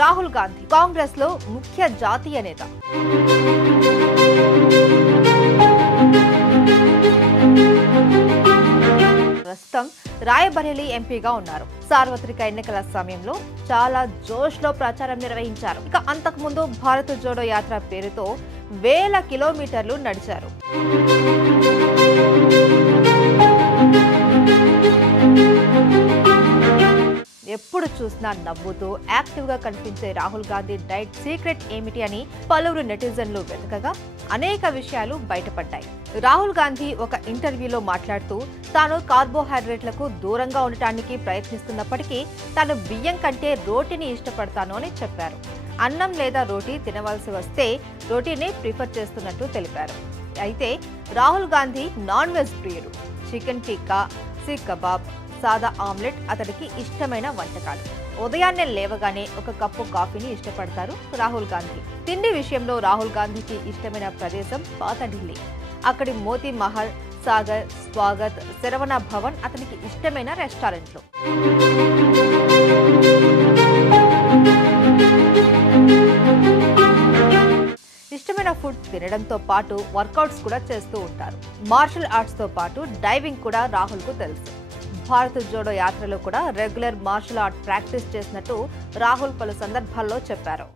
రాహుల్ గాంధీ కాంగ్రెస్ లో ముఖ్య జాతీయ నేత. ప్రస్తుతం రాయబరేలీ ఎంపీగా ఉన్నారు. సార్వత్రిక ఎన్నికల సమయంలో చాలా జోష్ లో ప్రచారం నిర్వహించారు. ఇక అంతకుముందు భారత్ జోడో యాత్ర పేరుతో వేల కిలోమీటర్లు నడిచారు. ఎప్పుడు చూసినా నవ్వుతూ యాక్టివ్ గా కనిపించే రాహుల్ గాంధీ డైట్ సీక్రెట్ ఏమిటి అని పలువురు నెటిజన్లు వెతకగా అనేక విషయాలు బయటపడ్డాయి. రాహుల్ గాంధీ ఒక ఇంటర్వ్యూలో మాట్లాడుతూ తాను కార్బోహైడ్రేట్లకు దూరంగా ఉండటానికి ప్రయత్నిస్తున్నప్పటికీ తాను బియ్యం కంటే రోటీని ఇష్టపడతాను అని చెప్పారు. అన్నం లేదా రోటీ తినవలసి వస్తే రోటీని ప్రిఫర్ చేస్తున్నట్టు తెలిపారు. అయితే రాహుల్ గాంధీ నాన్ వెజ్ ప్రియుడు. చికెన్ టిక్కా, సీక్ కబాబ్, సాదా ఆమ్లెట్ అతడికి ఇష్టమైన వంటకాలు. ఉదయాన్నే లేవగానే ఒక కప్పు కాఫీని ఇష్టపడతారు రాహుల్ గాంధీ. తిండి విషయంలో రాహుల్ గాంధీకి ఇష్టమైన ప్రదేశం పాత ఢిల్లీ. అక్కడి మోతీ మహల్, సాగర్, స్వాగత్, శరవణ భవన్ అతనికి ఇష్టమైన రెస్టారెంట్లు. ఇష్టమైన ఫుడ్ తినడంతో పాటు వర్కౌట్స్ కూడా చేస్తూ ఉంటారు. మార్షల్ ఆర్ట్స్ తో పాటు డైవింగ్ కూడా రాహుల్ కు తెలుసు. భారత్ జోడో యాత్రలో కూడా రెగ్యులర్ మార్షల్ ఆర్ట్ ప్రాక్టీస్ చేసినట్టు రాహుల్ పలు సందర్భాల్లో చెప్పారు.